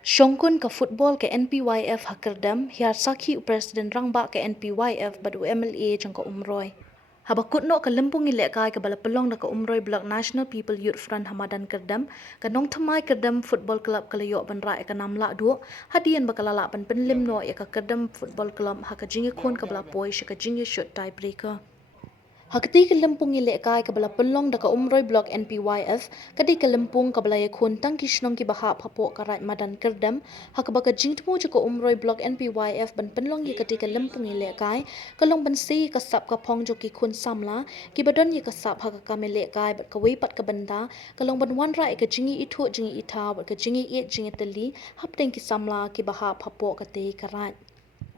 Syongkun ke football ke NPYF hakerdam hiar sakhi presiden rangba ke NPYF badu MLA jangka umroy. Habakut no ke lempung ilek kai ke bala pelong da ke umroy Block National People Youth Front Hamadan kerdam ke nong thamai kerdam football club ke layok banra ke namla du hadian bakalala pan penlim no ya ke kerdam football club ha ke jingi khon ke bala poi shi ke jingi shot tiebreaker. Hakati ke lempung ilek kai ke bala pelong da ke umroy Block NPYF kadi ke lempung ke bala yakun tang kishnong ki baha papo karat madan kerdam hak baka jingtmu je ke umroy Block NPYF ban penlong ye kati ke lempung ilek kai kalong ban si kasap ka pong jo ki kun samla ki badon ye kasap hak ka melek kai bat ka weipat ke benda kalong ban wan ra ke jingi itu jingi ita bat ke jingi it jingi teli hap teng ki samla ki baha papo kate karat.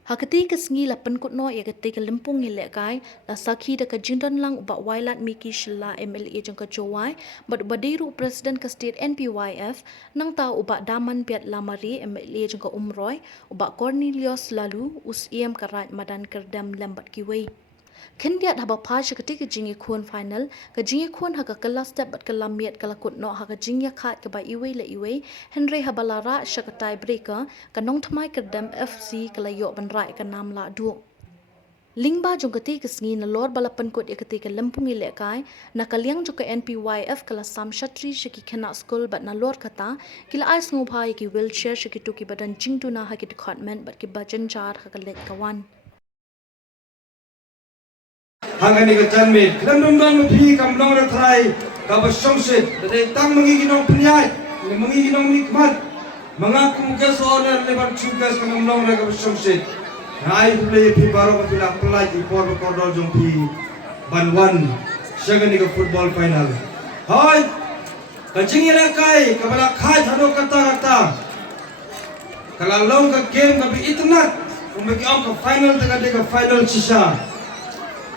Hakati ke sengi la penkut no ya kati ke lempung ilek kai la sakhi da ke jindon lang uba wailat Miki Shilla MLA jang ke Jowai bad badiru presiden ke state NPYF nang ta uba daman piat lamari MLA jang ke umroy uba Cornelius lalu us iem karat madan kerdam lambat kiwei. Kendiat haba pasha ketika jingi kun final ke jingi kun haga kelas step bat kelamiat kelakut no haga jingi khat ke bai iwe la iwe Henry habalara syakatai breaker ke nong thamai kerdam FC ke layok banrai ke nam la du. Lingba jong ketika sengi na lor balapan kot ya ketika lempung ilek kai na kaliang jo ke NPYF kelas sam shatri shiki kena school bat na lor kata kila ais ngubha ki wheelchair shiki tu ki badan jingtu na ha ki department bat ki bajan jar ha kalek kawan. Hangani ka janmit klam dum dum phi kam long ra thrai ka ba shongsit de tang mangi ginong pnyai le mangi ginong mi kmat manga kum ke so na le ban chu ka kam long ra ka ba shongsit hai play phi baro ka pila plai di por ko do jong phi ban wan shagani ka football final hai ka jingi la kai ka bala khai thado kata kata kala long ka game ka bi itna umbe ki am ka final ta ka final chisha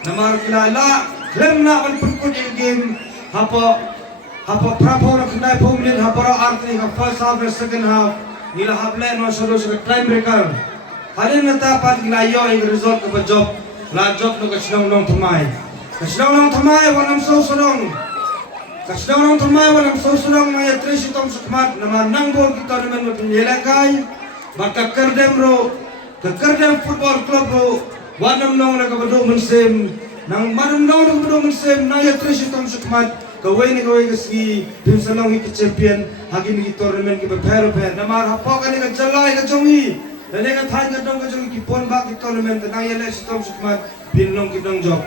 namar kilala klem na ban pukul game hapa prapo na knai pumlin hapa arti ka first half and second half nila haple no solo sa time breaker halin na tapat gilayo ang result ka job la job no kasnong nong thamai wanam so sorong kasnong nong thamai wanam so sorong maya tresi tong sukmat namar nangbol kita naman mapinilakay baka kerdem ro kerdem football club ro wanam nong na kabado mensim nang manam nong na kabado mensim na ya tresi tong sukmat kawai ka sigi tim salong ki champion hagi ni tournament ki bapero pe namar hapoka ni ka jalai ka jongi dane ka thai ka dong ka jongi ki pon ba ki tournament na ya le tong sukmat bin nong ki dong job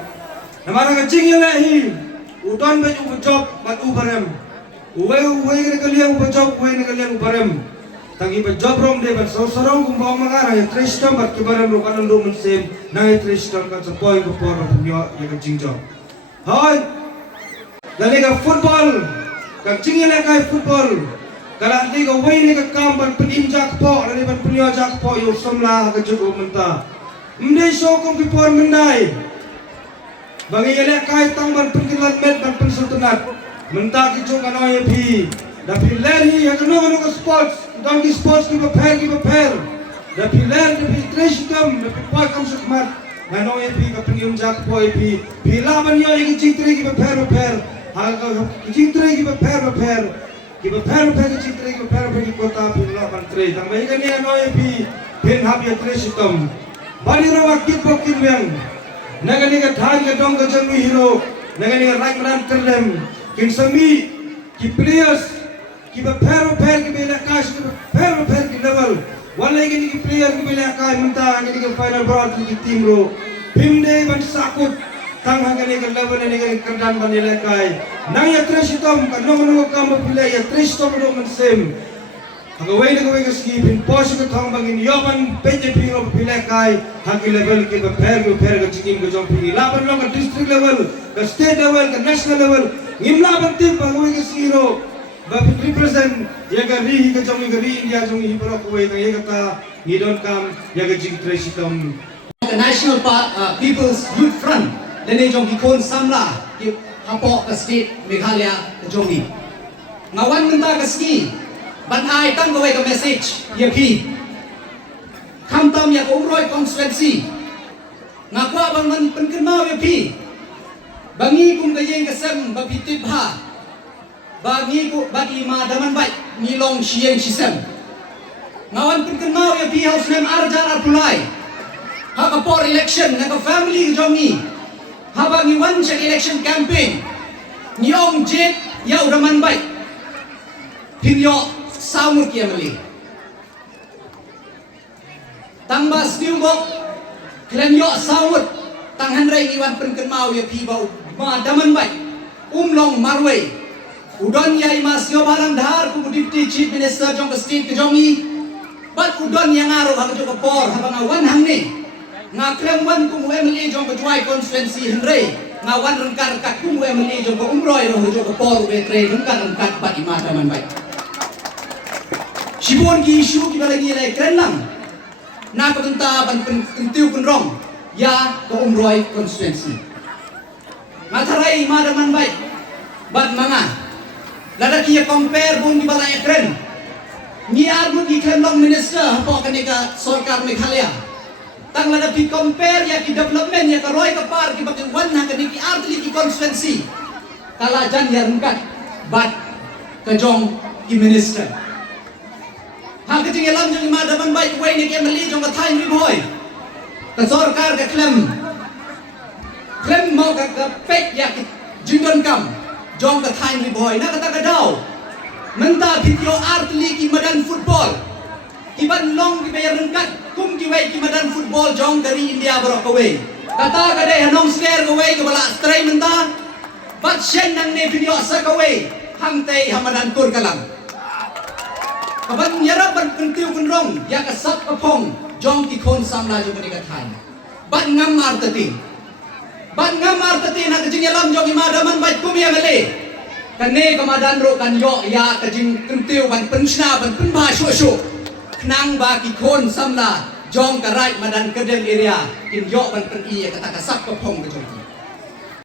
namar ka jing ya hi udon be u job bat u barem uwe ka liang u job uwe ka liang u barem tangi ba job rom de ba so sorong kum bawang mangara ya tristam bat kibaram ro kanan do mensim na ya tristam ka sapoi ko por punyo ya ka jing job hai dali ka football ka jing ya ka football kala andi ka wai ni ka kam ban penim jak po dali ban punyo jak po yo somla ka jugo menta mde so kum ki por mendai bangi ya ka tang ban penkilan met ban pensultanat menta ki jo kana ye phi da pileri ya no ka sports dan di sports ki prepare da piler di treshtam da pa kam sukmat ngano ye pi ka pnium jak po ye pi la ban yo ye chitre ki prepare ha ka chitre ki prepare ki chitre ki prepare ki kota pi la ban tre tang mai ka ni ano ye pi pin hab ye treshtam bani ro wa kit po kin yang nagani ka thang ka dong ka jami hero nagani ka right man terlem kin sami ki players ki prepare ki bela kash ki prepare ki level wala ki player ki bela kai menta ki final broad ki team ro pimde ban sakut tang hangani ka level ni ki kandan ban ile kai nang ya treshitom ka no kam play ya treshitom do man same agawai na gawai ka ski pin pos ka thong bangin yoban peje piro pila kai hagi level ki prepare ka chikim ka jom pi laban lo ka district level ka state level ka national level ngimla ban tim agawai ka ski ro Bapak represent yaga ri ka jongi ga ri India jongi hibro ko ga yaga ta ngidon kam yaga jing tresitom the National People's Youth Front dene jongi kon samla ki hapo ka state Meghalaya ka jongi ngawan menta ka ski ban ai tang ko ka message ye pi kam tam ya umroi constituency ngakwa bang man penkema ye pi bangi kum ka yeng ka sem ba pitip ha bagi ku bagi ma daman baik ngilong siang sisem ngawan penkenau ya pi house nem arjar apulai hakapor election naka family jongi habang iwan sa election campaign niong jet ya uraman bay pinyo samur kiamali tambas niubok klenyo samur tanghan ray iwan penkenau ya pi bau ma daman bay umlong marway udon ya imas yo balang dahar ku deputy chief minister jong state ke jongi bat udon yang aro hang jo por habang awan hang ni nga klem wan ku MLA jong Juai constituency henry nga wan rengkar kat ku MLA jong umroy ro jo por betre rengkar bat imata man bai sibon ki isu ki balagi lai kren lang na ka benta ban pentiu kun rong ya ke umroy constituency nga tharai imata man bai bat manga lada kia compare bun di balai kren ni arbu ki kren long minister po kanika sarkar Meghalaya tang lada ki compare ya ki development ya ka roy ka par ki bakin wan na kaniki artli ki constituency kalajan ya rungkat bat kajong ki minister ha ka jing elam jong madaman bai wai ni ke mali jong ka thai ri boy ka sarkar ka klem mau ka pek ya ki jingdon kam jong ka thai ni boy na kata ka daw menta video artli ki madan football ki ban long ki bayar rengkat kum ki wei ki madan football jong dari India barok ka wei kata ka dai hanong scare ka wei ka bala stray menta bat shen nang ne video sa ka wei hang tei hamadan kur kalang kaban nyarap ban pentiu kun rong ya ka sap ka phong jong ki khon samla jong ni ka thai bat ngam artati ban ngamar tati na kajing yalam jong imadaman bait kum ya mele kane kamadan ro kan yo ya kajing kentiu ban pensna ban penba shu knang ba ki khon samla jong karai madan kedeng area kin yo ban pen iya kata kasap ka phong ka jong